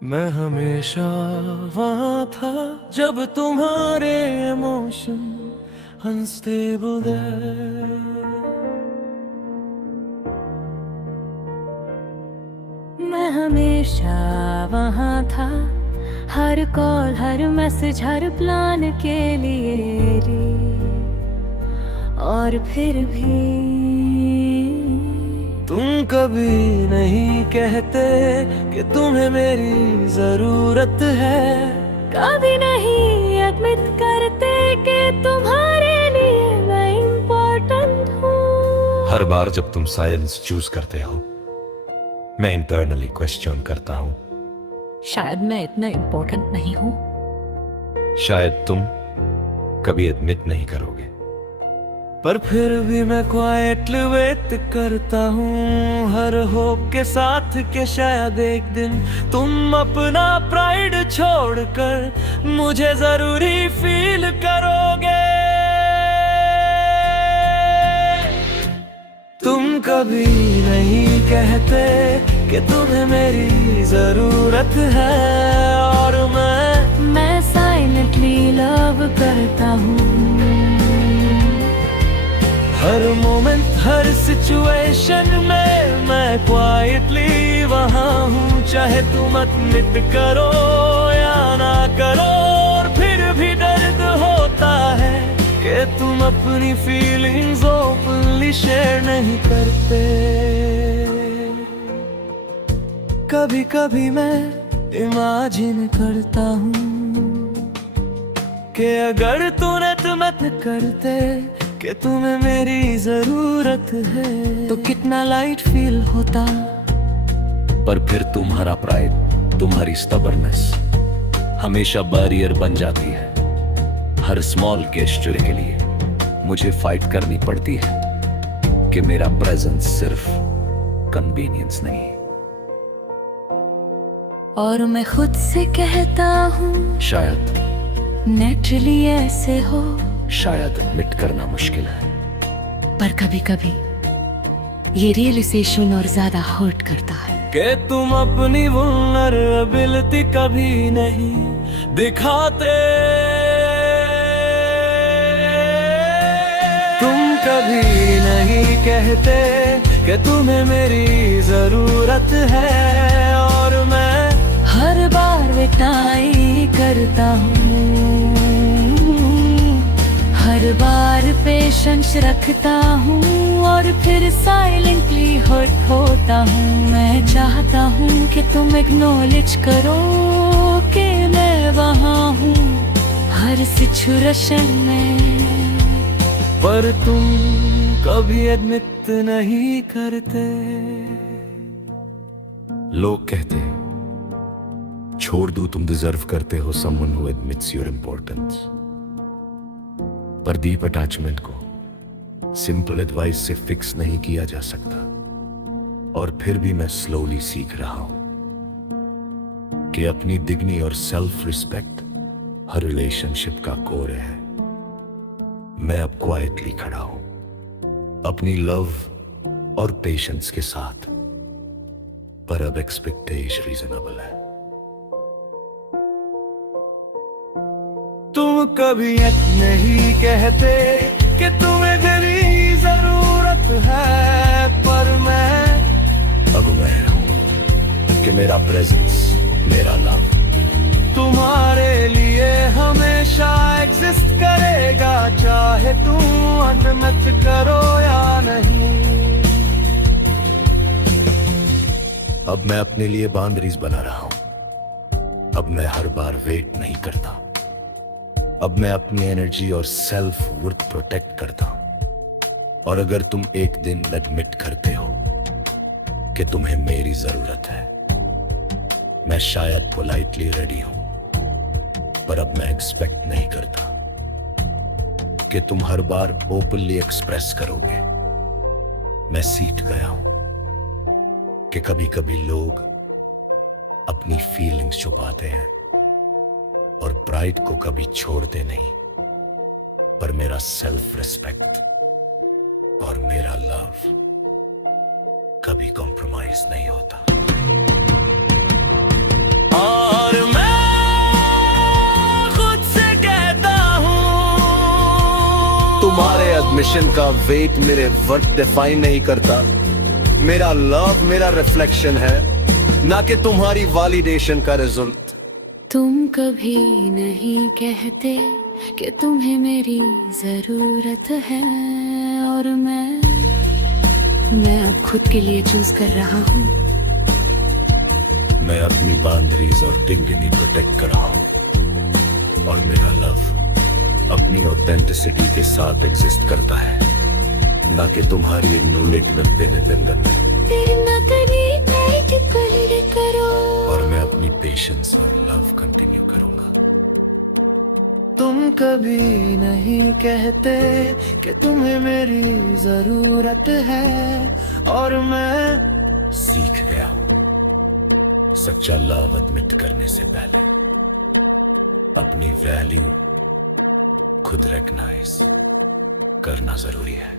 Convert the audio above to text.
मैं हमेशा वहाँ था जब तुम्हारे इमोशन अनस्टेबल थे। मैं हमेशा वहाँ था, हर कॉल हर मैसेज हर प्लान के लिए रेडी। और फिर भी तुम कभी नहीं कहते कि तुम्हें मेरी जरूरत है। कभी नहीं एडमिट करते कि तुम्हारे लिए मैं इम्पोर्टेंट हूँ। हर बार जब तुम साइलेंस चूज करते हो, मैं इंटरनली क्वेश्चन करता हूँ, शायद मैं इतना इम्पोर्टेंट नहीं हूँ। शायद तुम कभी एडमिट नहीं करोगे। पर फिर भी मैं क्वाइटली वेट करता हूँ, हर होप के साथ के शायद एक दिन तुम अपना प्राइड छोड़कर मुझे जरूरी फील करोगे। तुम कभी नहीं कहते कि तुम्हें मेरी जरूरत है, और मैं साइलेंटली लव करता हूँ। हर मोमेंट हर सिचुएशन में मैं क्वाइटली वहाँ हूँ, चाहे तुम एडमिट करो या ना करो। और फिर भी दर्द होता है कि तुम अपनी फीलिंग्स ओपनली शेयर नहीं करते। कभी कभी मैं इमेजिन करता हूँ कि अगर तूने मत करते कि तुम्हें मेरी जरूरत है, तो कितना लाइट फील होता। पर फिर तुम्हारा प्राइड, तुम्हारी स्टबर्नेस हमेशा बैरियर बन जाती है। हर स्मॉल गेस्चर के लिए मुझे फाइट करनी पड़ती है कि मेरा प्रेजेंस सिर्फ कन्वीनियंस नहीं। और मैं खुद से कहता हूँ शायद नेचुरली ऐसे हो, शायद एडमिट करना मुश्किल है, पर कभी कभी ये रियलाइजेशन और ज्यादा हर्ट करता है कि तुम अपनी वल्नरेबिलिटी कभी नहीं दिखाते। तुम कभी नहीं कहते कि तुम्हें मेरी जरूरत है, और मैं हर बार वेटाई करता हूँ, हर बार पेशेंस रखता हूँ, और फिर साइलेंटली हर्ट होता हूँ। मैं चाहता हूँ कि तुम एक्नॉलेज करो कि मैं वहाँ हूँ हर सिचुएशन में, पर तुम कभी एडमिट नहीं करते। लोग कहते छोड़ दूं, तुम डिजर्व करते हो someone who admits your importance. पर डीप अटैचमेंट को सिंपल एडवाइस से फिक्स नहीं किया जा सकता। और फिर भी मैं स्लोली सीख रहा हूं कि अपनी डिग्निटी और सेल्फ रिस्पेक्ट हर रिलेशनशिप का कोर है। मैं अब क्वाइटली खड़ा हूं अपनी लव और पेशेंस के साथ, पर अब एक्सपेक्टेशन रीजनेबल है। तुम कभी नहीं कहते कि तुम्हें मेरी जरूरत है, पर मैं अवेयर हूं कि मेरा प्रेजेंस, मेरा लव तुम्हारे लिए हमेशा एग्जिस्ट करेगा, चाहे तुम अनमत करो या नहीं। अब मैं अपने लिए बाउंड्रीज बना रहा हूं। अब मैं हर बार वेट नहीं करता। अब मैं अपनी एनर्जी और सेल्फ वर्थ प्रोटेक्ट करता हूं। और अगर तुम एक दिन एडमिट करते हो कि तुम्हें मेरी जरूरत है, मैं शायद पोलाइटली रेडी हूं, पर अब मैं एक्सपेक्ट नहीं करता कि तुम हर बार ओपनली एक्सप्रेस करोगे। मैं सीख गया हूं कि कभी कभी लोग अपनी फीलिंग्स छुपाते हैं और प्राइड को कभी छोड़ते नहीं, पर मेरा सेल्फ रिस्पेक्ट और मेरा लव कभी कॉम्प्रोमाइज नहीं होता। परमिशन का वेट मेरे वर्थ डिफाइन नहीं करता। मेरा लव मेरा रिफ्लेक्शन है, ना कि तुम्हारी वैलिडेशन का रिजल्ट। तुम कभी नहीं कहते कि तुम्हें मेरी जरूरत है, और मैं अब खुद के लिए चूज कर रहा हूँ। मैं अपनी बाउंड्रीज और डिग्निटी प्रोटेक्ट कर रहा हूँ, और मेरा लव अपनी ऑथेंटिसिटी के साथ एग्जिस्ट करता है, ना कि तुम्हारी इग्नोरेट नब्बे करो। और मैं अपनी पेशेंस और लव कंटिन्यू करूंगा। तुम कभी नहीं कहते कि तुम्हें मेरी जरूरत है, और मैं सीख गया सच्चा लव एडमिट करने से पहले अपनी वैल्यू खुद रिकॉग्नाइज करना जरूरी है।